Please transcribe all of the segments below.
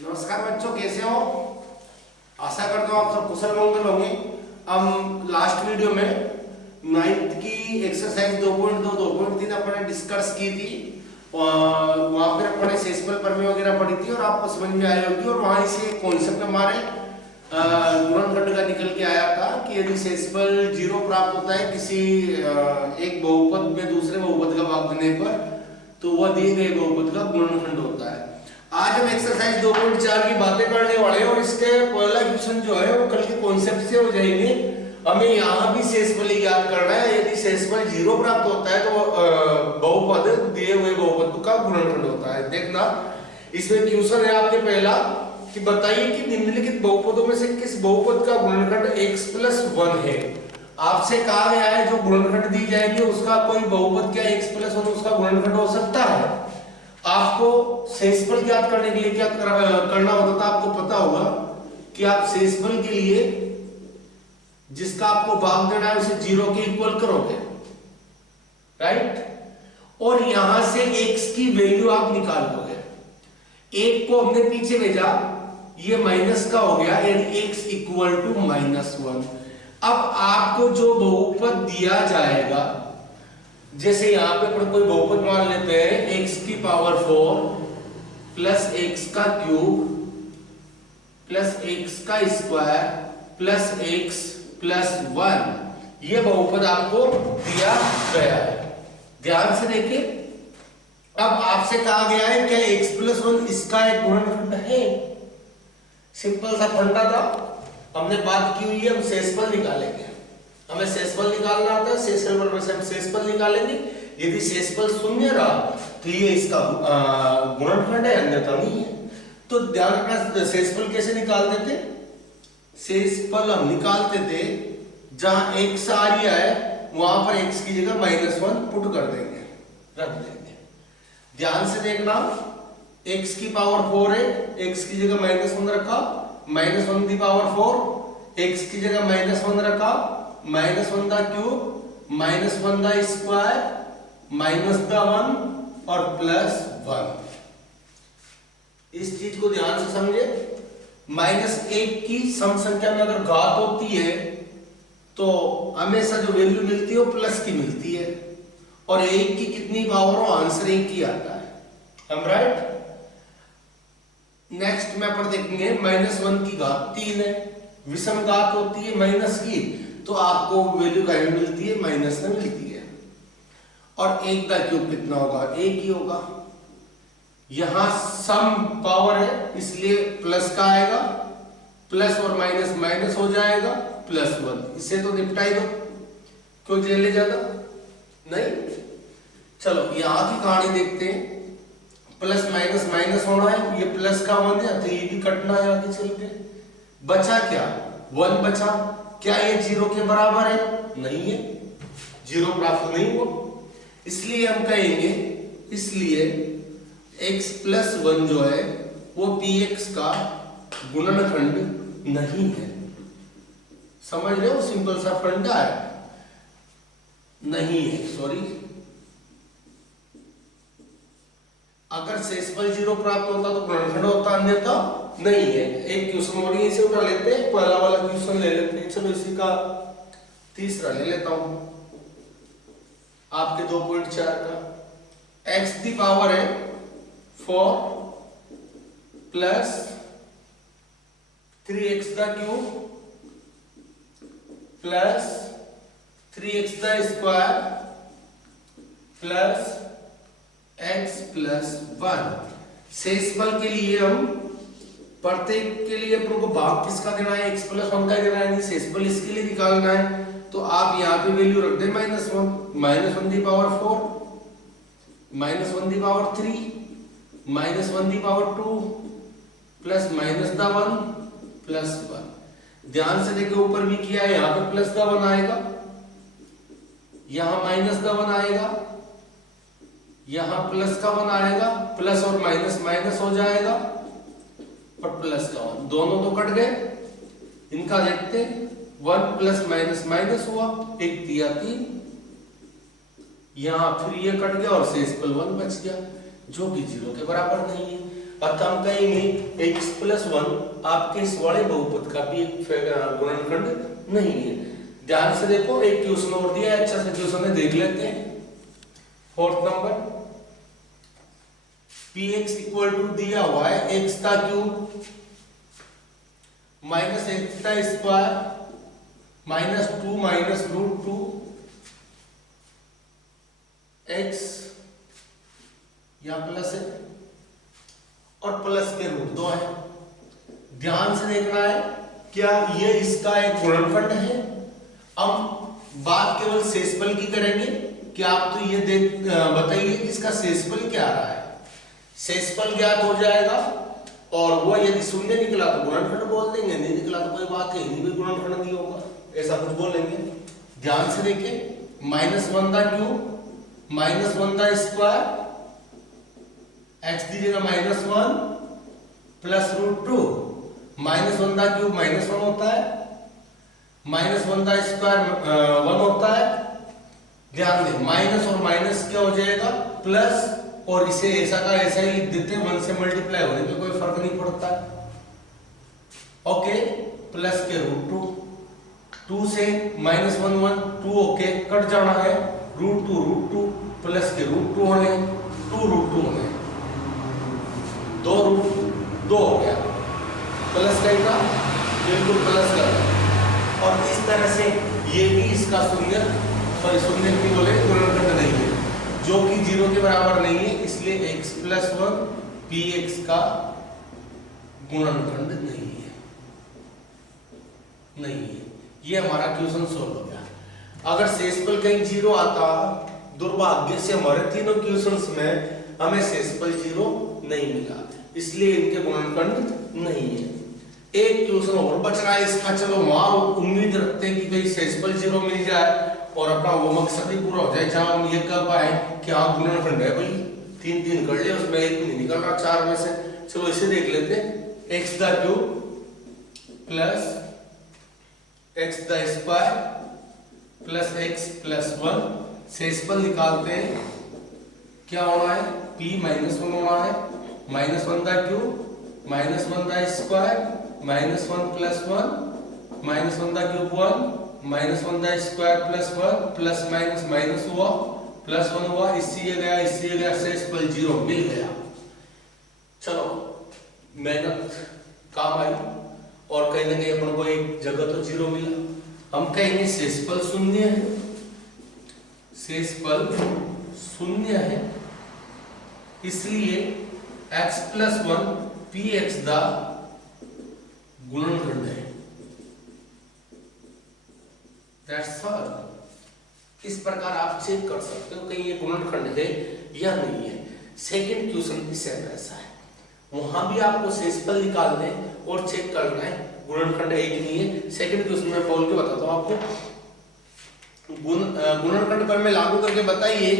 नमस्कार बच्चों, कैसे हो? आशा करता हूँ आप सब कुशल मंगल होंगे। हम लास्ट वीडियो में 9th की एक्सरसाइज 2.2 2.3 अपने डिस्कस की थी और वहां पर अपने सेस्पल प्रमेय वगैरह पढ़ी थी और आपको समझ में आई होगी। और वहां से कॉन्सेप्ट हमारे गुणनखंड का निकल के आया था कि यदि सेस्पल 0 प्राप्त होता है किसी एक बहुपद में दूसरे बहुपद का भाग देने पर, तो वह दिए गए बहुपद का गुणनखंड होता है। आज हम एक्सरसाइज 2.4 की बातें करने वाले हैं और इसके पहला क्वेश्चन जो है वो कल के कॉन्सेप्ट से हो जाएंगे। हमें यहाँ भी शेषफल याद करना है। यदि शेषफल 0 प्राप्त होता है तो बहुपद दिए हुए बहुपद का गुणनखंड होता है। देखना, इसमें क्वेश्चन है आपके पहला कि बताइए कि निम्नलिखित बहुपदों में से किस बहुपद का गुणनखंड x+1 है। आपसे कहा गया है जो गुणनखंड दी जाएंगे उसका कोई बहुपद क्या x+1 उसका गुणनखंड हो सकता है। आपको शेषफल ज्ञात करने के लिए क्या करना होता था, आपको पता होगा कि आप शेषफल के लिए जिसका आपको भाग देना है उसे 0 के इक्वल करोगे, राइट। और यहां से x की वैल्यू आप निकाल लोगे। 1 को हमने पीछे भेजा, ये माइनस का हो गया, यानी x इक्वल टू -1। अब आपको जो बहुपद दिया जाएगा, जैसे यहां पे अपन कोई बहुपद मान लेते हैं x की पावर 4 प्लस x का क्यूब प्लस x का स्क्वायर प्लस x प्लस 1, ये बहुपद आपको दिया गया है। ध्यान से देखिए, अब आपसे कहा गया है क्या x+1 इसका एक गुणनखंड है। सिंपल सा फंडा था, हमने बात की हुई है, हम शेषफल निकालेंगे। हमें शेषफल निकालना आता है, शेषफल पर से हम शेषफल निकालेंगे। यदि शेषफल 0 रहा तो ये इसका गुणनखंड है, अन्यथा नहीं है। तो ध्यान रखना, शेषफल कैसे निकालते थे। शेषफल हम निकालते थे जहां x आ रहा है वहां पर x की जगह -1 पुट कर देंगे, रख देंगे। ध्यान से देखना, x की पावर 4 है, x की जगह -1 रखा, -1 की पावर 4, x की जगह -1 रखा, -1 का क्यूब, -1 का स्क्वायर, -1 और +1। इस चीज को ध्यान से समझे। -1 की सम संख्या में अगर घात होती है तो हमेशा जो वैल्यू मिलती है वो प्लस की मिलती है, और 1 की कितनी पावर हो, आंसर 1 की आता है। हम राइट। नेक्स्ट में अपन देखेंगे -1 की घात 3 है, विषम घात होती है माइनस की, तो आपको वैल्यू क्या मिलती है, माइनस में मिलती है। और 1 का क्यूब कितना होगा, 1 ही होगा। यहां सम पावर है इसलिए प्लस का आएगा, प्लस और माइनस माइनस हो जाएगा, +1। इसे तो निपटाई दो, क्यों जेले ज्यादा नहीं। चलो यहां की कहानी देखते हैं। प्लस माइनस माइनस होना है, ये प्लस का 1 है तो ये भी कटना है आगे चल के। बचा क्या, 1 बचा। क्या ये 0 के बराबर है, नहीं है, 0 प्राप्त नहीं हुआ। इसलिए हम कहेंगे, इसलिए x+1 जो है वो px का गुणनखंड नहीं है। समझ रहे हो, सिंपल सा फंडा है, नहीं है, सॉरी। अगर शेषफल 0 प्राप्त होता तो गुणनखंड होता, अन्यथा नहीं है। एक क्वेश्चन और इसे उठा लेते हैं, पहला वाला क्वेश्चन ले लेते हैं। चलो इसी का तीसरा ले लेता हूं, आपके 2.4 का। x की पावर है 4 प्लस 3x का क्यूब प्लस 3x का स्क्वायर प्लस x प्लस 1। शेषफल के लिए हम प्रत्येक के लिए अपन को भाग किसका देना है, x+1 का देना है। शेषफल इसके लिए निकालना है तो आप यहाँ पे वैल्यू रख दें -1, -1 की पावर 4, -1 की पावर 3, -1 की पावर 2 प्लस -1 +1। ध्यान से देखो, ऊपर भी किया है, यहाँ पे +1 आएगा, यहाँ -1 आएगा, यहां +1 आएगा, प्लस और माइनस माइनस हो जाएगा और +1 दोनों तो कट गए। इनका देखते, 1 प्लस माइनस माइनस हुआ, 1 दिया 3, यहां फिर ये कट गया और शेषफल 1 बच गया, जो कि 0 के बराबर नहीं है। अतः हम कहेंगे x प्लस 1 आपके इस बड़े बहुपद का भी एक गुणनखंड नहीं है। ध्यान से देखो, एक क्वेश्चन और दिया है, अच्छा सा क्वेश्चन है, देख लेते हैं। Fourth number, px equal to दिया हुआ है x का क्यूब माइनस एक्स का square minus 2 minus root 2 x या प्लस है और प्लस के रूट 2 है। ध्यान से देखना है, क्या ये इसका एक गुणनखंड है? हम बात केवल शेषफल की करेंगे कि आप तो ये बताइए कि इसका शेषफल क्या आ रहा है। शेषफल ज्ञात हो जाएगा और वो यदि शून्य निकला तो गुणनखंड बोल देंगे, नहीं निकला तो कोई बात है, नहीं भी गुणनखंड नहीं होगा, ऐसा कुछ बोलेंगे। ध्यान से देखिए, -1 का क्यूब -1 का स्क्वायर, x दीजिएगा -1 प्लस रूट 2, -1 का क्यूब -1 होता है, -1 का स्क्वायर 1 होता है। ध्यान दें, माइनस और माइनस क्या हो जाएगा प्लस, और इसे ऐसा का ऐसा ही लिख देते हैं, 1 से मल्टीप्लाई होने पे कोई फर्क नहीं पड़ता। ओके, प्लस के रूट 2, 2 से -1 1 2 ओके कट जाना है, रूट 2 प्लस के रूट 2 होने, 2 रूट 2 होने, 2 रूट 2 हो गया, प्लस का बिल्कुल प्लस का। और इस तरह से ये भी इसका शून्य नहीं बोले गुणनखंड नहीं है, जो कि 0 के बराबर नहीं है, इसलिए x प्लस 1 px का गुणनखंड नहीं है। ये हमारा क्वेश्चन सोल्व हो गया। अगर शेषफल कहीं 0 आता, दुर्भाग्य से हमारे तीनों क्वेश्चंस में हमें शेषफल 0 नहीं मिला, इसलिए इनके गुणनखंड नहीं है। एक क्वेश्चन और बच रहा है इसका, चलो वहां उम्मीद रखते हैं कि कहीं शेषफल 0 मिल जाए और अपना वो मकसद भी पूरा हो जाए, जहां हम ये कह पाए कि हाँ गुणनखंड है भाई, 3 कर लिया, उसमें एक नहीं निकल रहा 4 में से। चलो इसे देख लेते हैं, x का क्यूब प्लस x का स्क्वायर प्लस x प्लस 1, शेषफल निकालते हैं, क्या होना है p -1 होना है, -1 का क्यूब -1 का स्क्वायर -1 प्लस 1 -1 का क्यूब 1 -1 का square plus 1 plus minus minus हुआ प्लस 1 हुआ, इससे ये गया, शेषफल 0 मिल गया। चलो मेहनत काम आई और कहीं ना कहीं अपन को एक जगह तो 0 मिला। हम कहेंगे शेषफल शून्य है, शेषफल शून्य है, इसलिए x प्लस 1 px का गुणनखंड है। That's all। इस प्रकार आप चेक कर सकते हो कहीं ये गुणनखंड है या नहीं है। सेकंड क्वेश्चन भी सेम ऐसा है, वहां भी आपको शेषफल निकालना है और चेक करना है गुणनखंड है कि नहीं है। सेकंड क्वेश्चन में बोल के बताता हूं आपको, गुणनखंड पर में लागू करके बताइए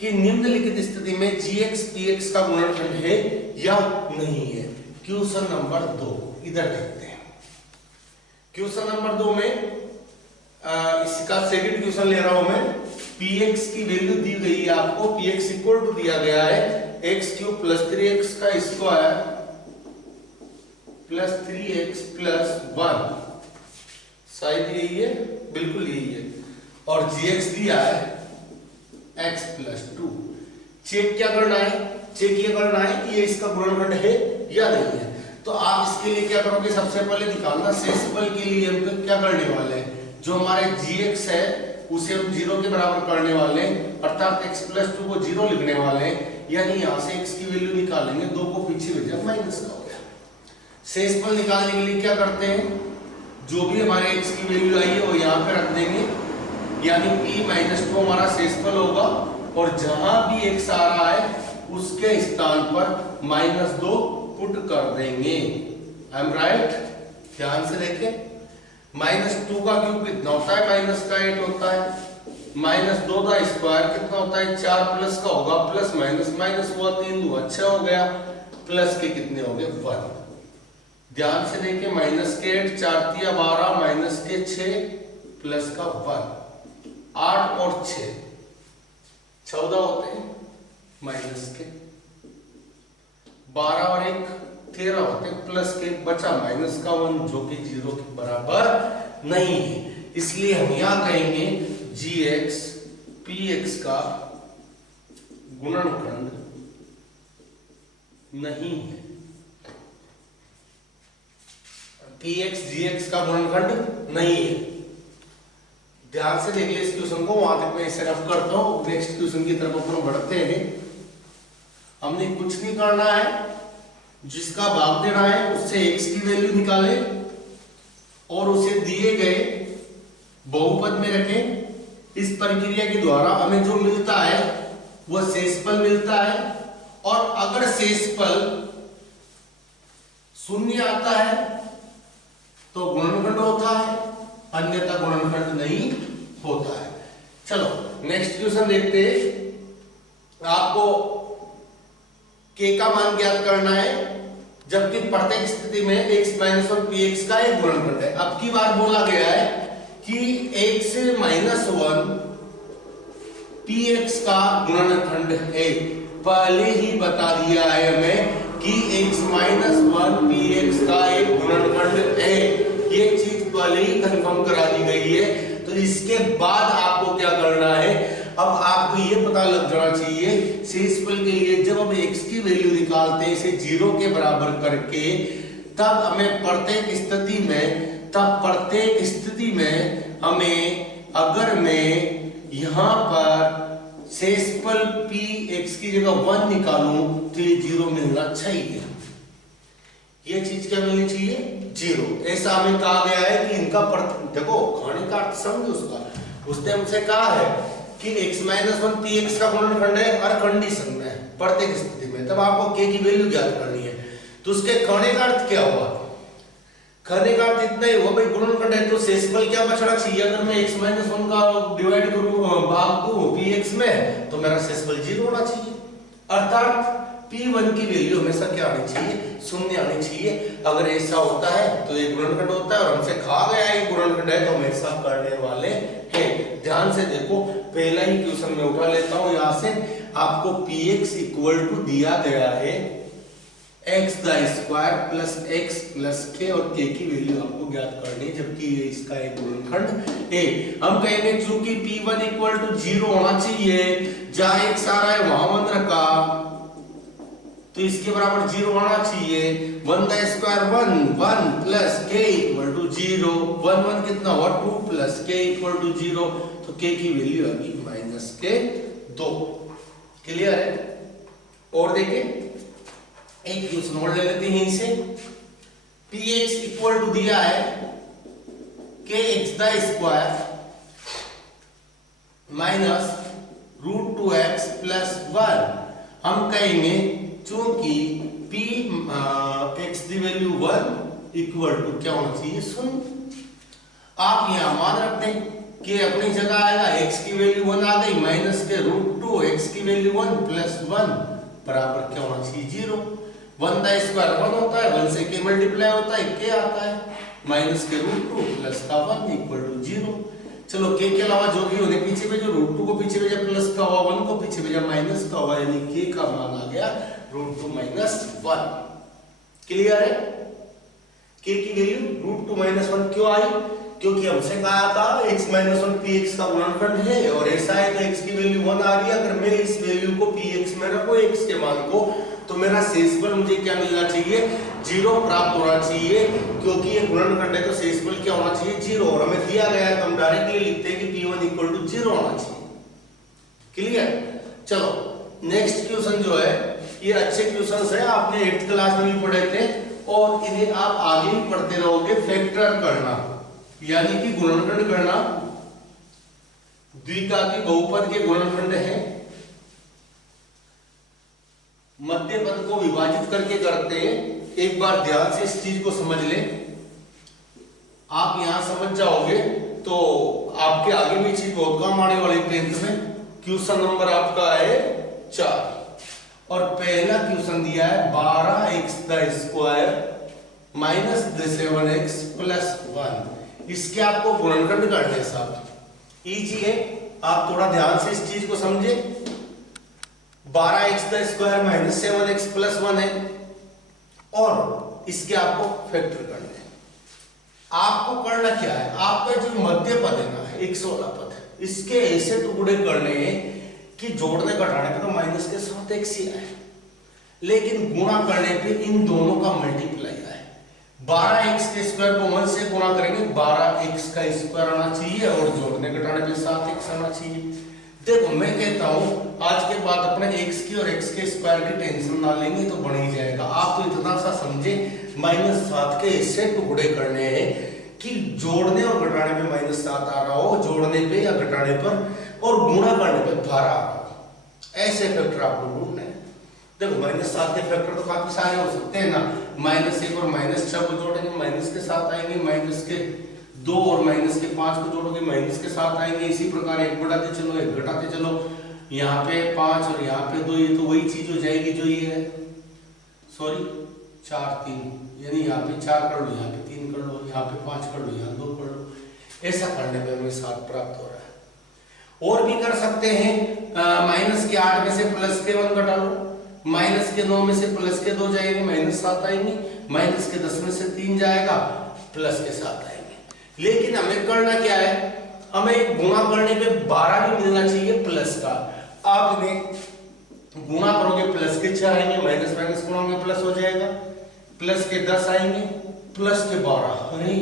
कि निम्नलिखित स्थिति में gx px का गुणनखंड है या नहीं है। क्वेश्चन नंबर 2 इधर देखते हैं। क्वेश्चन नंबर 2 में इसका सेकंड क्वेश्चन ले रहा हूं मैं। px की वैल्यू दी गई है आपको, px इक्वल टू दिया गया है x क्यूब प्लस 3x का स्क्वायर प्लस 3x प्लस 1, शायद यही है, बिल्कुल यही है, और gx दिया है x प्लस 2। चेक क्या करना है, चेक ये करना है कि ये इसका गुणनखंड है या नहीं है। तो आप इसके लिए क्या करोगे, सबसे पहले निकालना शेषफल के लिए हम क्या करने वाले हैं, जो हमारे gx है उसे हम 0 के बराबर करने वाले हैं, अर्थात x प्लस 2 को 0 लिखने वाले हैं, यानी यहां से x की वैल्यू निकालेंगे, 2 को पीछे भेजा माइनस का हो गया। शेषफल निकालने के लिए क्या करते हैं, जो भी हमारे x की वैल्यू आई है वो यहां पे रख देंगे, यानी p माइनस 2 हमारा शेषफल होगा, और जहां भी x आ रहा है उसके स्थान पर -2 पुट कर देंगे। I am right? ध्यान से देखें, -2 का क्यूब कितना होता है, -8 होता है, -2 का स्क्वायर कितना होता है, 4 प्लस का होगा, प्लस माइनस माइनस हुआ, 3 2 अच्छा हो गया, प्लस के कितने हो गए 1। ध्यान से देखें, -8 4 3 12 -6 प्लस का 1, 8 और 6 14 होते हैं, माइनस के 12 और 1 13 होते, प्लस के बचा माइनस का 1 जो कि 0 के बराबर नहीं है, इसलिए हम यहां कहेंगे gx px का गुणनखंड नहीं है। px gx का गुणनखंड नहीं है। ध्यान से देख ले इस क्वेश्चन को, वहां तक मैं इसे रफ करता हूं, नेक्स्ट क्वेश्चन की तरफ अपन बढ़ते हैं। हमने कुछ नहीं करना है, जिसका भाग देना है उससे x की वैल्यू निकाले और उसे दिए गए बहुपद में रखें। इस प्रक्रिया के द्वारा हमें जो मिलता है वह शेषफल मिलता है, और अगर शेषफल शून्य आता है तो गुणनखंड होता है, अन्यथा गुणनखंड नहीं होता है। चलो नेक्स्ट क्वेश्चन देखते हैं। आपको k का मान ज्ञात करना है, जबकि प्रत्येक स्थिति में x - 1 px का एक गुणनखंड है। अब की बार बोला गया है कि x - 1 px का गुणनखंड है। पहले ही बता दिया है हमें कि x - 1 px का एक गुणनखंड है, ये चीज पहले ही कंफर्म करा दी गई है। तो इसके बाद आपको क्या करना है, अब आपको ये पता लग जाना चाहिए शेषफल के लिए जब हम x की वैल्यू निकालते हैं इसे 0 के बराबर करके, तब हमें प्रत्येक स्थिति में हमें, अगर मैं यहां पर शेषफल px की जगह 1 निकालूं तो ये 0 मिलना चाहिए। ये चीज क्या मिलनी चाहिए, 0। ऐसा हमें कहा गया है कि इनका देखो खाने का अर्थ समझो उसका। उसने हमसे कहा है कि x - 1 px का गुणनखंड है हर कंडीशन में, प्रत्येक स्थिति में, तब आपको k की वैल्यू ज्ञात करनी है। तो उसके खाने का अर्थ क्या हुआ, खाने का अर्थ इतना ही हुआ भाई गुणनखंड है तो शेषफल क्या बचना चाहिए। अगर मैं x - 1 का डिवाइड करूं भाग दूं px में तो मेरा शेषफल 0 होना चाहिए, अर्थात p1 की वैल्यू हमेशा क्या आनी चाहिए, 0 आनी चाहिए। अगर ऐसा होता है तो ये गुणनखंड होता है, और हमसे कहा गया है गुणनखंड है तो हम ऐसा करने वाले हैं। ध्यान से देखो, पहला ही क्वेश्चन में उठा लेता हूं यहां से। आपको px इक्वल टू दिया गया है x² plus x plus k, और k की वैल्यू आपको ज्ञात करनी है, जबकि ये इसका एक गुणनखंड है। हम कहेंगे चूंकि p1 इक्वल टू 0 होना चाहिए, जहां x आ रहा है वहां 1 रखा तो इसके बराबर 0 होना चाहिए। 1² 1 प्लस k इक्वल टू 0, 1 1 कितना हुआ 2 प्लस k इक्वल टू 0, तो k की वैल्यू आ गई -2। क्लियर है। और देखिए एक क्वेश्चन और ले लेते हैं इनसे। px इक्वल टू दिया है kx² माइनस √2x प्लस 1। हम कहेंगे चूंकि x की वैल्यू 1 इक्वल टू क्या होना चाहिए, 0। आप यहां मान रख दें कि अपनी जगह आएगा, x की वैल्यू 1 आ गई, माइनस के √2, x की वैल्यू 1 प्लस 1 बराबर क्या होना चाहिए, 0। 1² 1 होता है, 1 से k मल्टीप्लाई होता है, k आता है, माइनस के √2 प्लस का 1 इक्वल टू 0। चलो k के अलावा जो भी होने पीछे भेजो, √2 को पीछे भेजा, प्लस का हुआ, 1 को पीछे भेजा, माइनस का हुआ, यानी k का मान आ गया √2 - 1। क्लियर है। k की वैल्यू √2 - 1 क्यों आई, क्योंकि हमसे कहा था x - 1 px का गुणनखंड है, और ऐसा है तो x की वैल्यू 1 आ रही है। अगर मैं इस वैल्यू को px में रखूं x के मान को, तो मेरा शेषफल मुझे क्या मिलना चाहिए, 0 प्राप्त होना चाहिए, क्योंकि ये गुणनखंड है तो शेषफल क्या होना चाहिए, 0। और हमें दिया गया है तो हम डायरेक्टली लिखते हैं कि p1 इक्वल टू 0 होना चाहिए। क्लियर। चलो नेक्स्ट क्वेश्चन जो है, ये अच्छे क्वेश्चंस है, आपने 8th क्लास में भी पढ़े थे और इन्हें आप आगे भी पढ़ते रहोगे। फैक्टर करना यानी कि गुणनखंड करना, द्विघाती बहुपद के गुणनखंड है, मध्य पद को विभाजित करके करते हैं। एक बार ध्यान से इस चीज को समझ लें, आप यहां समझ जाओगे तो आपके आगे भी चीज बहुत काम आने वाली 10th में। क्वेश्चन नंबर आपका है 4 और पहला क्वेश्चन दिया है 12x² माइनस 7x प्लस 1। इसके आपको गुणनखंड करने साहब इजी है, आप थोड़ा ध्यान से इस चीज को समझे। 12x² माइनस 7x प्लस 1 है, और इसके आपको फैक्टर करने हैं। आपको करना क्या है, आपका जो मध्य पद है ना, 116 पद, इसके ऐसे टुकड़े करने हैं कि जोड़ने घटाने पे तो माइनस के साथ x ही आए, लेकिन गुणा करने पे इन दोनों का मल्टीप्लाई आए। 12x के स्क्वायर को 1 से गुणा करेंगे, 12x का स्क्वायर आना चाहिए और जोड़ने घटाने पे 7x आना चाहिए। देखो मैं कहता हूं आज के बाद अपने x की और x के स्क्वायर की टेंशन ना लेंगे तो बन ही जाएगा। आप तो इतना सा समझे, -7 के ऐसे टुकड़े करने हैं कि जोड़ने और घटाने पे -7 आ रहा हो, जोड़ने पे या घटाने पर, और गुणा करने पे 12 आ रहा हो। ऐसे फैक्टर आपको ढूंढने हैं। देखो -7 के फैक्टर तो काफी सारे हो सकते हैं ना, -1 और -6 को जोड़ेंगे माइनस के साथ आएंगे, -2 और -5 को जोड़ोगे माइनस के साथ आएंगे। इसी प्रकार एक बढ़ाते चलो एक घटाते चलो, यहाँ पे 5 और यहाँ पे 2, ये तो वही चीज हो जाएगी जो ये है, सॉरी 4 3, यानी यहाँ पे 4 कर लो, यहाँ पे 3 कर लो, यहाँ पे 5 कर लो, यहाँ 2 कर लो। ऐसा करने पे हमें 7 प्राप्त हो रहा है। और भी कर सकते हैं, -8 में से +1 घटा लो, -9 में से +2 जाएंगे, -7 आएंगे, -10 में से 3 जाएगा, +7 आएंगे। लेकिन हमें करना क्या है, हमें गुणा करने पे 12 भी मिलना चाहिए प्लस का। आप इन्हें गुणा करोगे प्लस के 6 आएंगे, माइनस माइनस गुणाओगे प्लस हो जाएगा, प्लस के 10 आएंगे, प्लस के 12, अरे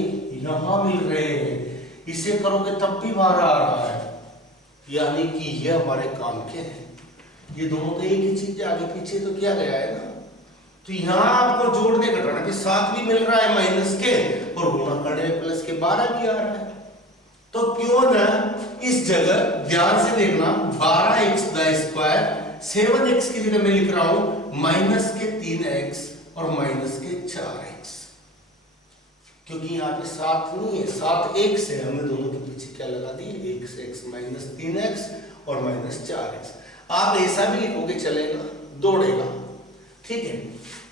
यहां मिल रहे हैं, इसे करोगे तब भी 12 आ रहा है, यानी कि ये हमारे काम के हैं। ये दोनों तो एक ही चीज आगे पीछे तो किया गया है ना। तो यहां आपको जोड़ने घटाने पे 7 भी मिल रहा है माइनस के, और गुणा करने में प्लस के 12 भी आ रहा है। तो क्यों ना इस जगह ध्यान से देखना, 12x का स्क्वायर 7x की जगह मैं लिख रहा हूं माइनस के 3x और माइनस के 4x, क्योंकि यहाँ पे 7 नहीं है, 7 एक से, हमने दोनों के पीछे क्या लगा दी, x माइनस 3x और माइनस 4x। आप ऐसा भी लिखोगे चलेगा, दौड़ेगा, ठीक है,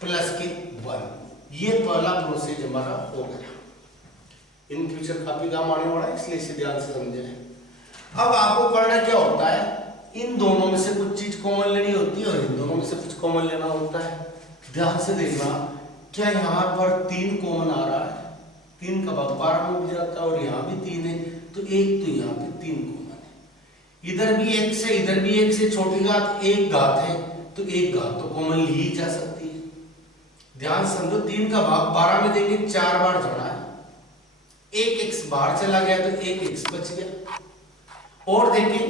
प्लस के 1। ये पहला प्रोसेस हमारा हो गया, इन फ्यूचर काफी काम आने वाला है, इसलिए इसे ध्यान से समझे। अब आपको करना क्या होता है, इन दोनों में से कुछ चीज कॉमन लेनी होती है और इन दोनों में से कुछ कॉमन लेना होता है। ध्यान से देखना, क्या यहाँ पर 3 कॉमन आ रहा है, 3 का भाग 12 में उठ जाता है, और यहाँ भी 3 है, तो एक तो यहाँ पे 3 कॉमन है। इधर भी 1 से, इधर भी 1 से, छोटी घात 1 घात है, तो 1 घात तो कॉमन ली जा सकती है। ध्यान समझो, 3 का भाग 12 में देंगे, 4 बार जोड़ा है, 1x बाहर चला गया तो 1x बच गया। और देखिए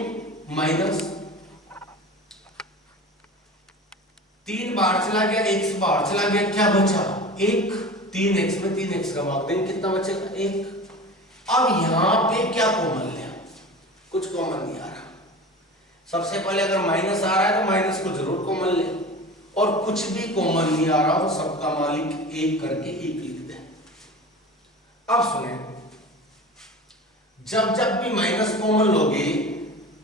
माइनस 3 बाहर चला गया, x बाहर चला गया, क्या बचा, 1, 3x में 3x का भाग देंगे, कितना बचेगा, 1। अब यहां पे क्या कॉमन लिया, कुछ कॉमन नहीं आ रहा। सबसे पहले अगर माइनस आ रहा है तो माइनस को जरूर कॉमन ले, और कुछ भी कॉमन नहीं आ रहा हो, सबका मालिक 1 करके 1 लिख दे। अब सुने, जब जब भी माइनस कॉमन लोगे,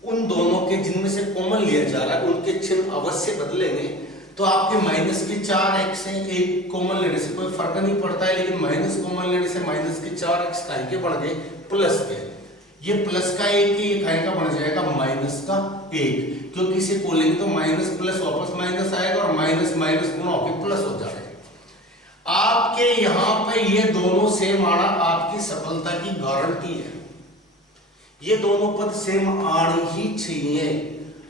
उन दोनों के जिनमें से कॉमन लिया जा रहा है उनके चिन्ह अवश्य बदलेंगे। तो आपके माइनस के 4x है, 1 कॉमन लेने से कोई फर्क नहीं पड़ता है, लेकिन माइनस कॉमन लेने से माइनस के 4x काहे के बढ़ गए, प्लस के। ये प्लस का 1 है, ये काहे का बढ़ जाएगा, माइनस का 1, क्योंकि इसे खोलेंगे तो माइनस प्लस वापस माइनस आएगा, और माइनस माइनस गुणा होकर प्लस हो जाएगा। आपके यहां पे ये दोनों सेम आना आपकी सफलता की गारंटी है। ये दोनों पद सेम आने ही चाहिए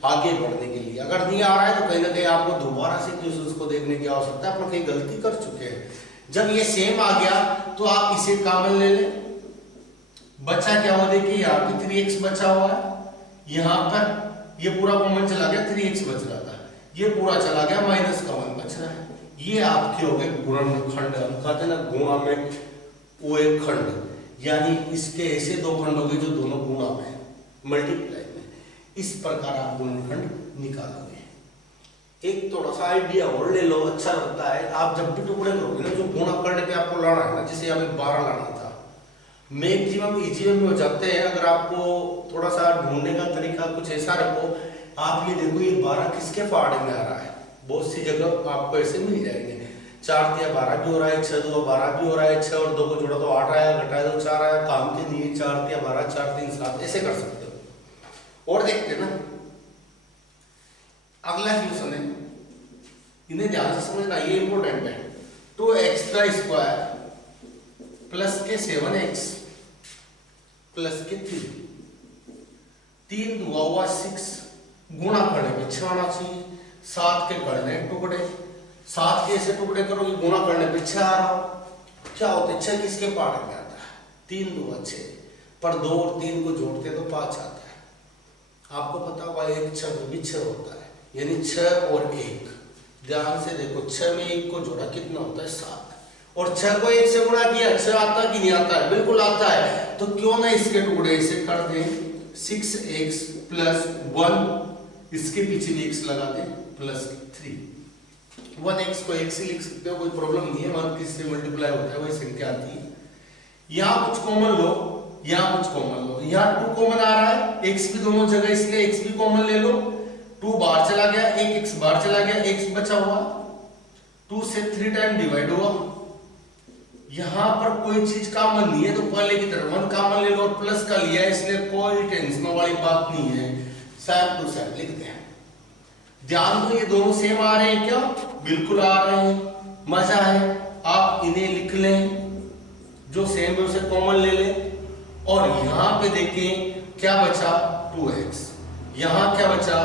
आगे बढ़ने के लिए। अगर नहीं आ रहा है तो कहीं ना कहीं आपको दोबारा से क्वेश्चंस को देखने की आवश्यकता है, आप कहीं गलती कर चुके हैं। जब ये सेम आ गया तो आप इसे कॉमन ले लें, बचा क्या हुआ, देखिए यहाँ पे 3x बचा हुआ है, यहाँ पर ये पूरा कॉमन चला गया, 3x बच रहा था, ये पूरा चला गया, माइनस का 1 बच रहा है। ये आपके हो गए गुणनखंड, हम कहते हैं ना गुणा में वो एक खंड, यानी इसके ऐसे 2 खंड हो गए जो दोनों गुणा में, मल्टीप्लाई में। इस प्रकार आप गुणनखंड निकालोगे। एक थोड़ा सा आइडिया और ले लो, अच्छा लगता है। आप जब भी टुकड़े करोगे ना, जो गुणा करने पे आपको लाना है ना, जैसे हमें 12 लाना था, मैक्सिमम इजी में हो जाते हैं। अगर आपको थोड़ा सा ढूंढने का तरीका कुछ ऐसा रखो, आप ये देखो ये 12 किसके फाड़े में आ रहा है, बहुत सी जगह आपको ऐसे मिल जाएंगे। 4 या 12 भी हो रहा है, 6 2 12 भी हो रहा है, 6 और 2 को जोड़ा तो 8 आया, घटाया तो 4 आया, काम के लिए 4 या 12 4 3 7 ऐसे कर सकते हो। और देखते ना, अगला क्वेश्चन है, इन्हें ध्यान से समझना, ये इंपॉर्टेंट है। 2x का स्क्वायर प्लस के 7x प्लस के 3, 3 दुआ हुआ 6, गुणा करने पे 6 आना चाहिए, 7 के करने टुकड़े, 7 के ऐसे टुकड़े करोगे गुणा करने पे 6 आ रहा, क्या होते 6 किसके पार्ट में आता है, 3 दुआ 6, पर 2 और 3 को जोड़ते तो 5 आता है। आपको पता होगा एक 6 में भी 6 होता है, यानी 6 और 1, ध्यान से देखो 6 में 1 को जोड़ा कितना होता है 7, और 6 को 1 से गुणा किया 6 आता कि नहीं आता है, बिल्कुल आता है। तो क्यों ना इसके टुकड़े ऐसे कर दें, 6x प्लस 1, इसके पीछे भी x लगा दें प्लस 3, 1x को 1 से लिख सकते हो, कोई प्रॉब्लम नहीं है, 1 किससे मल्टीप्लाई होता है वही संख्या आती है। यहाँ कुछ कॉमन लो, यहाँ कुछ कॉमन लो, यहाँ 2 कॉमन आ रहा है, x भी दोनों जगह, इसलिए x भी कॉमन ले लो, 2 बाहर चला गया, 1x बाहर चला गया, x बचा हुआ, 2 से 3 टाइम डिवाइड हुआ। यहां पर कोई चीज कॉमन नहीं है तो पहले की तरह 1 कॉमन ले लो, और प्लस का लिया इसलिए कोई टेंशन वाली बात नहीं है, सेम टू सेम लिखते हैं। ध्यान दो ये दोनों सेम आ रहे हैं क्या, बिल्कुल आ रहे हैं, मजा है। आप इन्हें लिख लें, जो सेम है उसे कॉमन ले लें, और यहां पे देखें क्या बचा 2x, यहां क्या बचा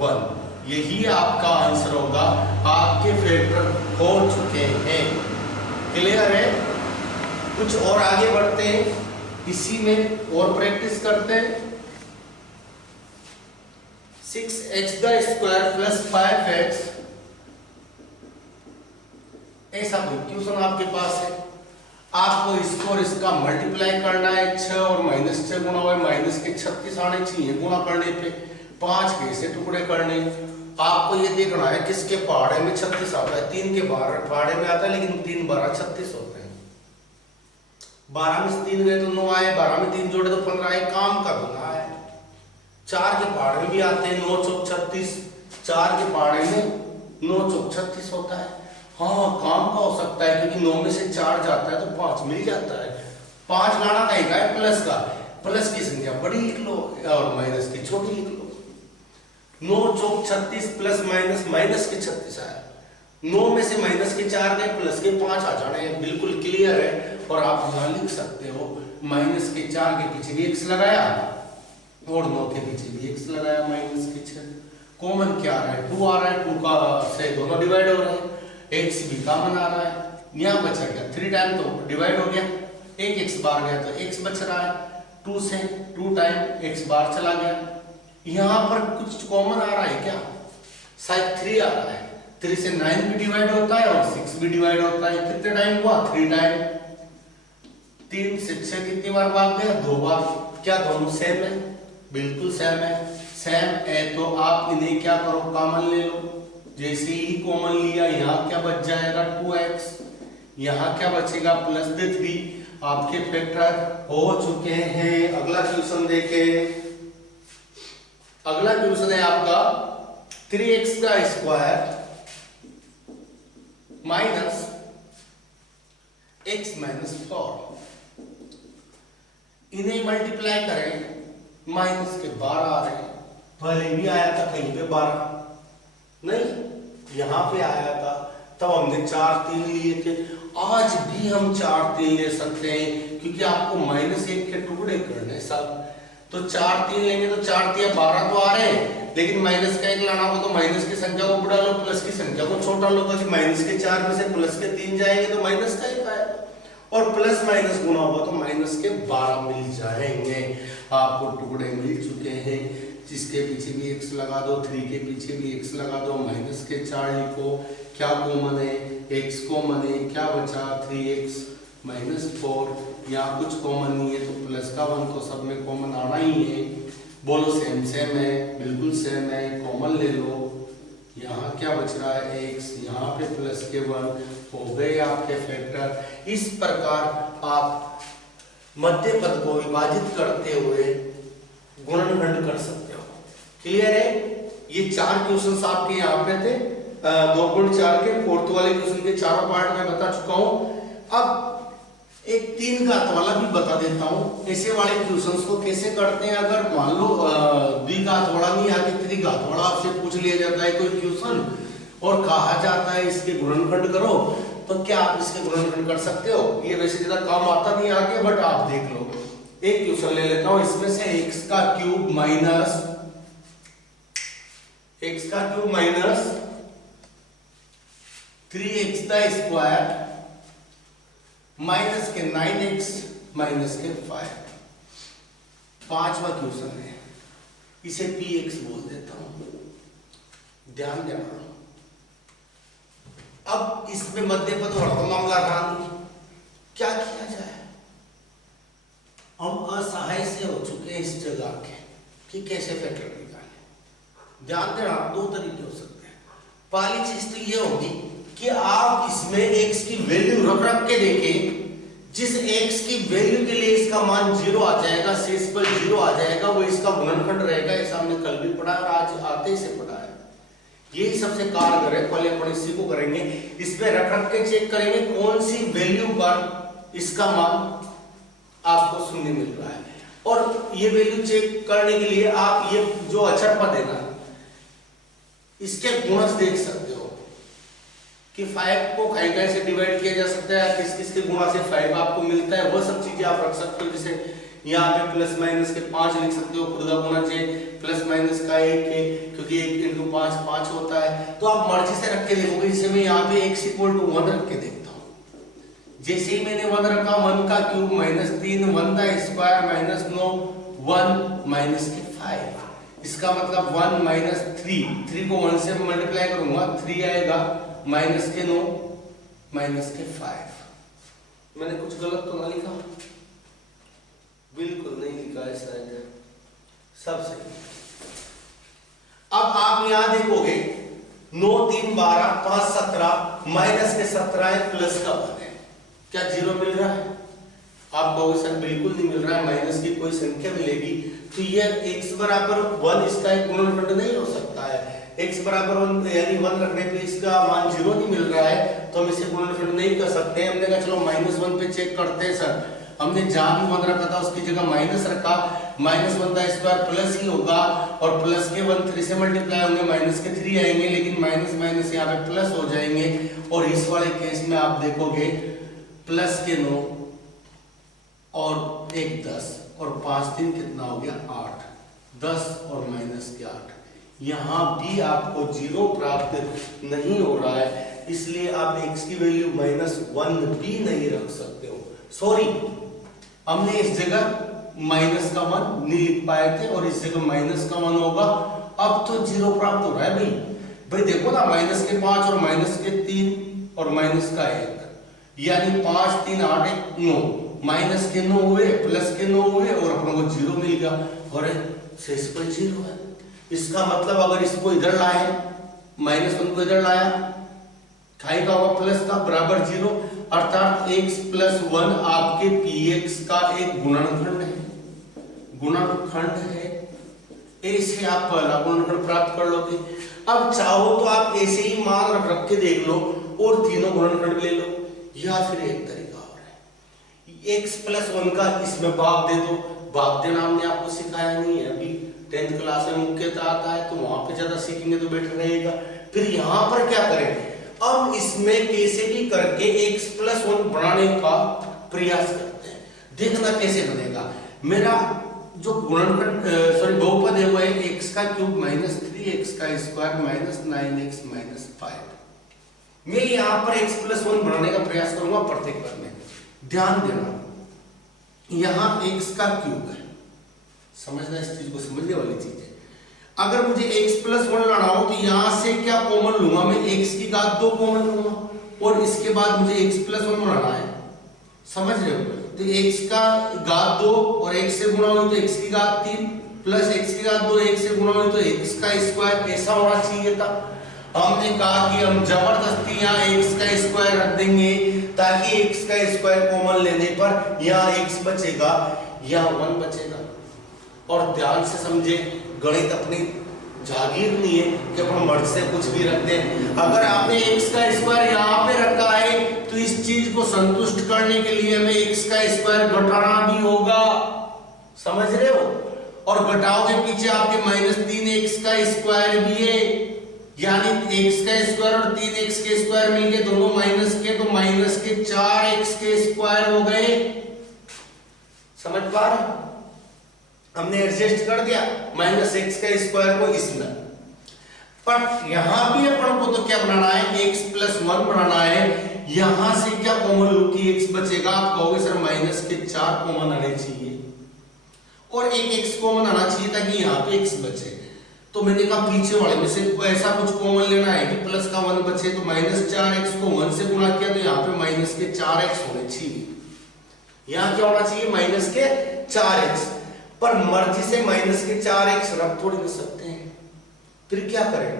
1, यही आपका आंसर होगा। आपके फैक्टर हो चुके हैं, क्लियर है। कुछ और आगे बढ़ते हैं, इसी में और प्रैक्टिस करते हैं। 6x का स्क्वायर प्लस 5x, ऐसा कोई क्वेश्चन आपके पास है, आपको इसको और इसका मल्टीप्लाई करना है, 6 और -6 गुणा हुआ माइनस के 36 आने चाहिए, गुणा करने पे 5 के ऐसे टुकड़े करने। आपको ये देखना है किसके पहाड़े में 36 आता है, 3 के पहाड़े में आता है, लेकिन 3 12 36 होते हैं, 12 में से 3 गए तो 9 आए, 12 में 3 जोड़े तो 15 आए, काम का गुना है। 4 के पहाड़े में भी आते हैं 9 चौक 36, 4 के पहाड़े में 9 चौक 36 होता है। हाँ काम का हो सकता है, क्योंकि 9 में से 4 जाता है तो 5 मिल जाता है, 5 लाना कहीं का है प्लस का, प्लस की संख्या बड़ी लिख लो और माइनस की छोटी लिख लो। 9 चौक 36 प्लस माइनस, माइनस के 36 आया, 9 में से माइनस के 4 गए, प्लस के 5 आ जाने हैं, बिल्कुल क्लियर है। और आप यहाँ लिख सकते हो माइनस के 4 के पीछे भी x लगाया और 9 के पीछे भी x लगाया, माइनस के 6, कॉमन क्या आ रहा है 2 आ रहा है, 2 का से दोनों डिवाइड हो रहे हैं, x भी कॉमन आ रहा है, यहाँ बचा क्या 3 टाइम तो डिवाइड हो गया, एक x बाहर गया तो x बच रहा है, 2 से 2 टाइम x बाहर चला गया। यहाँ पर कुछ कॉमन आ रहा है क्या, शायद 3 आ रहा है, 3 से 9 भी डिवाइड होता है और 6 भी डिवाइड होता है, कितने टाइम हुआ 3 टाइम, 3 से 6 कितनी बार भाग गया 2 बार, क्या दोनों सेम है, बिल्कुल सेम है। सेम है तो आप इन्हें क्या करो कॉमन ले लो, जैसे ही कॉमन लिया यहाँ क्या बच जाएगा 2x, यहाँ क्या बचेगा प्लस 3, आपके फैक्टर हो चुके हैं। अगला क्वेश्चन देखें, अगला क्वेश्चन है आपका 3x का स्क्वायर माइनस x माइनस 4, इन्हें मल्टीप्लाई करें, माइनस के 12 आ रहे हैं, पहले भी आया था कहीं पे 12 नहीं, यहाँ पे आया था तब हमने 4 3 लिए थे, आज भी हम 4 3 ले सकते हैं, क्योंकि आपको -1 के टुकड़े करने सब, तो 4 3 लेंगे तो 4 3 12 तो आ रहे हैं, लेकिन माइनस का 1 लाना हो तो माइनस की संख्या को बड़ा लो, प्लस की संख्या को छोटा लो, तो माइनस के 4 में से प्लस के 3 जाएंगे तो माइनस का 1 आएगा, और प्लस माइनस गुना होगा तो माइनस के 12 मिल जाएंगे। आपको टुकड़े मिल चुके हैं, जिसके पीछे भी x लगा दो, 3 के पीछे भी x लगा दो, माइनस के 4 लिखो, क्या कॉमन है x कॉमन है, क्या बचा 3x माइनस 4, यहाँ कुछ कॉमन नहीं है तो प्लस का 1 तो सब में कॉमन आना ही है, बोलो सेम सेम है, बिल्कुल सेम है, कॉमन ले लो, यहाँ क्या बच रहा है x, यहाँ पे प्लस के 1 हो गए आपके फैक्टर। इस प्रकार आप मध्य पद को विभाजित करते हुए गुणनखंड कर सकते हो, क्लियर है। ये 4 क्वेश्चंस आपके यहाँ पे थे 2.4 के, फोर्थ वाले क्वेश्चन के चारों पार्ट में बता चुका हूँ। अब एक 3 घात वाला भी बता देता हूँ, ऐसे वाले क्वेश्चंस को कैसे करते हैं। अगर मान लो द्विघात वाला नहीं आके त्रिघात वाला आपसे पूछ लिया जाता है कोई क्वेश्चन और कहा जाता है इसके गुणनखंड करो, तो क्या आप इसके गुणनखंड कर सकते हो? ये वैसे ज्यादा काम आता नहीं आगे, बट आप देख लो। एक क्वेश्चन ले लेता हूं, इसमें से x का क्यूब माइनस 3x का स्क्वायर माइनस के 9x माइनस के 5, पांचवा क्वेश्चन है। इसे px बोल देता हूं, ध्यान देना। अब इसमें मध्य पद और मामला रानी, क्या किया जाए? हम असहाय से हो चुके हैं इस जगह के कि कैसे फैक्टर निकालें। ध्यान देना, दो तरीके हो सकते हैं। पहली चीज तो ये होगी कि आप इसमें x की वैल्यू रख के देखें, जिस x की वैल्यू के लिए इसका मान 0 आ जाएगा, शेष पर 0 आ जाएगा, वो इसका गुणनखंड रहेगा। ये हमने कल भी पढ़ा और आज आते से पढ़ा है। यही सबसे कारगर है। पहले अपन इसी को करेंगे, इसमें रख के चेक करेंगे कौन सी वैल्यू पर इसका मान आपको शून्य मिल रहा है। और ये वैल्यू चेक करने के लिए आप ये जो अचर पद है ना, इसके गुणज देख सकते हो कि 5 को कहीं से डिवाइड किया जा सकता है, किस किस के गुणा से 5 आपको मिलता है, वो सब चीजें आप रख सकते हो। जैसे यहाँ पे प्लस माइनस के 5 लिख सकते हो, खुद का गुणा से प्लस माइनस का 1 है, क्योंकि 1 × 5 5 होता है। तो आप मर्जी से रख के देखोगे। जैसे मैं यहाँ पे x = 1 रख के देखता हूँ। जैसे ही मैंने 1 रखा, 1 का क्यूब माइनस 3, 1 का स्क्वायर माइनस 9, 1 माइनस के 5। इसका मतलब 1 माइनस 3 को 1 से मल्टीप्लाई करूंगा, 3 आएगा, माइनस के 9 माइनस के 5। मैंने कुछ गलत तो ना लिखा? बिल्कुल नहीं लिखा है शायद, सब सही। अब आप यहां देखोगे 9 3 12 5 17 माइनस के 17 है, प्लस का 1 है। क्या 0 मिल रहा है? आप कहोगे सर बिल्कुल नहीं मिल रहा है, माइनस की कोई संख्या मिलेगी। तो यह x बराबर 1 इसका एक गुणनखंड नहीं हो सकता है। x बराबर 1 यानी 1 रखने पे इसका मान 0 नहीं मिल रहा है, तो हम इसे गुणनखंड नहीं कर सकते। हमने कहा चलो -1 पे चेक करते हैं सर। हमने जहां भी 1 रखा था उसकी जगह माइनस रखा, -1 का स्क्वायर प्लस ही होगा, और प्लस के 1 3 से मल्टीप्लाई होंगे, माइनस के 3 आएंगे, लेकिन माइनस माइनस यहाँ पे प्लस हो जाएंगे। और इस वाले केस में आप देखोगे प्लस के 9 और 1 10 और 5 3 कितना हो गया 8, 10 और माइनस के 8। यहाँ भी आपको 0 प्राप्त नहीं हो रहा है, इसलिए आप x की वैल्यू -1 भी नहीं रख सकते हो। सॉरी, हमने इस जगह माइनस का 1 नहीं लिख पाए थे और इस जगह माइनस का 1 होगा। अब तो 0 प्राप्त हो रहा है भाई देखो ना, माइनस के 5 और माइनस के 3 और माइनस का 1, यानी 5 3 8 1 9, माइनस के 9 हुए, प्लस के 9 हुए, और अपने को 0 मिल गया। और शेष पर 0 है। इसका मतलब अगर इसको इधर लाए, -1 को इधर लाया, खाई का होगा प्लस का बराबर 0, अर्थात x + 1 आपके px का एक गुणनखंड है। ऐसे आप पहला गुणनखंड प्राप्त कर लोगे। अब चाहो तो आप ऐसे ही मान रख के देख लो और तीनों गुणनखंड ले लो, या फिर एक तरीका और है, x + 1 का इसमें भाग दे दो। भाग देना हमने आपको सिखाया नहीं है अभी, 10th क्लास में मुख्यतः आता है, तो वहां पे ज्यादा सीखेंगे तो बेटर रहेगा। फिर यहाँ पर क्या करें, अब इसमें कैसे भी करके x + 1 बनाने का प्रयास करते हैं। देखना कैसे बनेगा। मेरा जो गुणनखंड बहुपद है वो है x का क्यूब माइनस 3x का स्क्वायर माइनस 9x माइनस 5। मैं यहाँ पर x + 1 बनाने का प्रयास करूंगा प्रत्येक पद में। ध्यान देना, यहाँ x का क्यूब है, समझना, इस चीज को समझने वाली चीज है। अगर मुझे x + 1 लाना हो तो यहां से क्या कॉमन लूंगा, मैं x की घात 2 कॉमन लूंगा, और इसके बाद मुझे x + 1 बनाना है, समझ रहे हो? तो x का घात 2 और x से गुणा हो तो x की घात 3 प्लस x की घात 2 x से गुणा हो तो x का स्क्वायर, ऐसा होना चाहिए था। हमने कहा कि हम जबरदस्ती यहाँ x का स्क्वायर रख देंगे ताकि x का स्क्वायर कॉमन लेने पर यहाँ x बचेगा, यहाँ 1 बचेगा। और ध्यान से समझे, गणित अपनी जागीर नहीं है कि अपन मर्ज से कुछ भी रख दें। अगर आपने x का स्क्वायर यहाँ पे रखा है तो इस चीज को संतुष्ट करने के लिए हमें x का स्क्वायर घटाना भी होगा, समझ रहे हो? और घटाओगे पीछे आपके -3x का स्क्वायर भी है, यानी x का स्क्वायर और 3x के स्क्वायर मिलके दोनों माइनस के, तो माइनस के 4x के स्क्वायर हो गए। समझ पा रहे? हमने एडजस्ट कर दिया माइनस x का स्क्वायर को इसमें, पर यहां भी अपन को तो क्या बनाना है, x प्लस 1 बनाना है। यहां से क्या कॉमन लो कि x बचेगा, आप कहोगे सर माइनस के 4 कॉमन आने चाहिए और एक x कॉमन आना चाहिए ताकि यहाँ पे x बचे। तो मैंने कहा पीछे वाले में से ऐसा कुछ कॉमन लेना है कि प्लस का 1 बचे, तो माइनस 4x को 1 से गुणा किया तो यहाँ पे माइनस के 4x होने चाहिए। यहाँ क्या होना चाहिए, माइनस के 4x, पर मर्जी से माइनस के 4x रख थोड़ी कर सकते हैं। फिर क्या करें,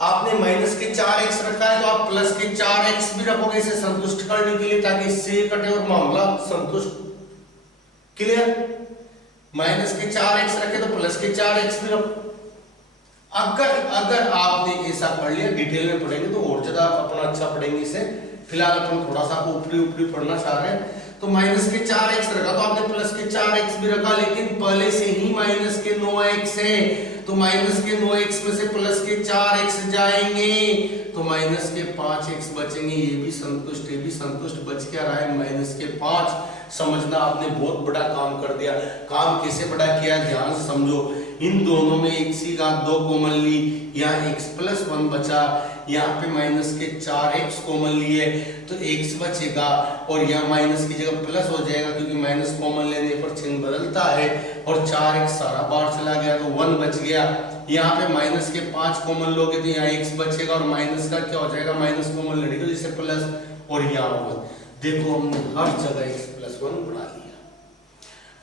आपने माइनस के 4x रखा है तो आप प्लस के 4x भी रखोगे इसे संतुष्ट करने के लिए, ताकि इससे कटे और मामला संतुष्ट। क्लियर? माइनस के 4x रखे तो प्लस के 4x भी रखो। अगर आपने ऐसा कर लिया, डिटेल में पढ़ेंगे तो और ज्यादा अपना अच्छा पढ़ेंगे इसे, फिलहाल अपन थोड़ा सा ऊपरी पढ़ना चाह रहे हैं। तो माइनस के 4x रखा तो आपने प्लस के 4x भी रखा, लेकिन पहले से ही माइनस के 9x है, तो माइनस के 9x में से प्लस के 4x जाएंगे तो माइनस के 5x बचेंगे। ये भी संतुष्ट, ये भी संतुष्ट। बच क्या रहा है, माइनस के 5। समझना आपने बहुत बड़ा काम कर दिया। काम कैसे बड़ा किया, ध्यान से समझो। इन दोनों में x की घात 2 कॉमन ली, यहाँ x प्लस 1 बचा, यहाँ पे माइनस के 4x कॉमन लिए तो x बचेगा और यहाँ माइनस की जगह प्लस हो जाएगा क्योंकि माइनस कॉमन लेने पर चिन्ह बदलता है, और 4x सारा बाहर चला गया तो 1 बच गया। यहाँ पे माइनस के 5 कॉमन लोगे तो यहाँ x बचेगा और माइनस का क्या हो जाएगा, माइनस कॉमन लेने को जैसे प्लस, और यहाँ 1। देखो हमने हर जगह x प्लस 1 बना लिया।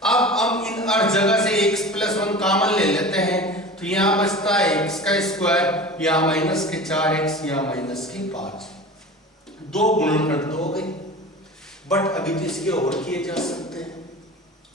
अब हम इन हर जगह से x प्लस 1 कॉमन ले लेते हैं तो यहाँ बचता है x का स्क्वायर, यहाँ माइनस के 4x, यहाँ माइनस के 5। 2 गुणनखंड तो हो गई, बट अभी तो इसके और किए जा सकते हैं।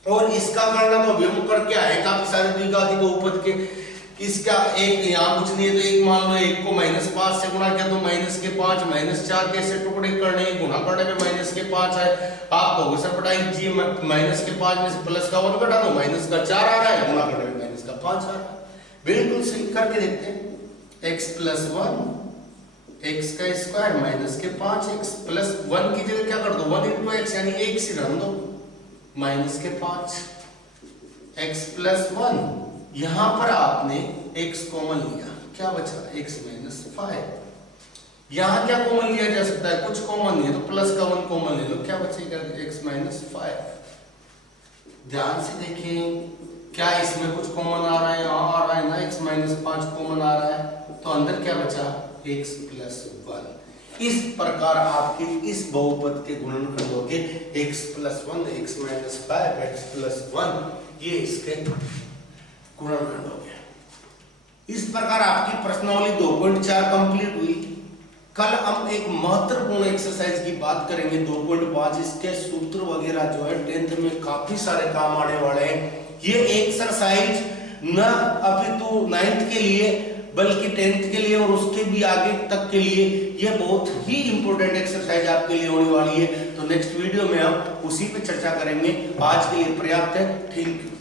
और इसका गणना तो अभी हम करके आए काफी सारे द्विघाती बहुपद के। इसका एक यहाँ कुछ नहीं है तो एक मान लो, एक को -5 से गुणा किया तो माइनस के 5, -4 कैसे टुकड़े करने, गुणा करने में माइनस के 5 है। आप कहोगे सर बेटा जी माइनस के 5 में से प्लस का 1 घटा दो, माइनस का 4 आ रहा है, गुणा करने में माइनस का 5 आ रहा है। बिल्कुल सही, करके देखते हैं। x प्लस 1 x का स्क्वायर माइनस के 5x प्लस 1 की जगह क्या कर दो 1 इंटू एक्स, यानी x ही रख दो, माइनस के 5 x प्लस 1। यहां पर आपने x कॉमन लिया, क्या बचा x माइनस 5। यहां क्या कॉमन लिया जा सकता है, कुछ कॉमन नहीं है तो प्लस का 1 कॉमन ले लो, क्या बचेगा x माइनस 5। ध्यान से देखें, क्या इसमें कुछ कॉमन आ रहा है, आ रहा है ना, x माइनस 5 कॉमन आ रहा है, तो अंदर क्या बचा x प्लस 1। इस प्रकार आपके इस बहुपद के गुणनखंड हो गए x plus 1, x minus 5, x plus 1, ये इसके गुणनखंड हो गया। इस प्रकार आपकी प्रश्नावली 2.4 कंप्लीट हुई। कल हम एक महत्वपूर्ण एक्सरसाइज की बात करेंगे 2.5। इसके सूत्र वगैरह जो है 10th में काफी सारे काम आने वाले हैं। ये एक्सरसाइज न अभी तो 9th के लिए बल्कि 10th के लिए और उसके भी आगे तक के लिए ये बहुत ही इंपॉर्टेंट एक्सरसाइज आपके लिए होने वाली है। तो नेक्स्ट वीडियो में हम उसी पे चर्चा करेंगे। आज के लिए पर्याप्त है। Thank you.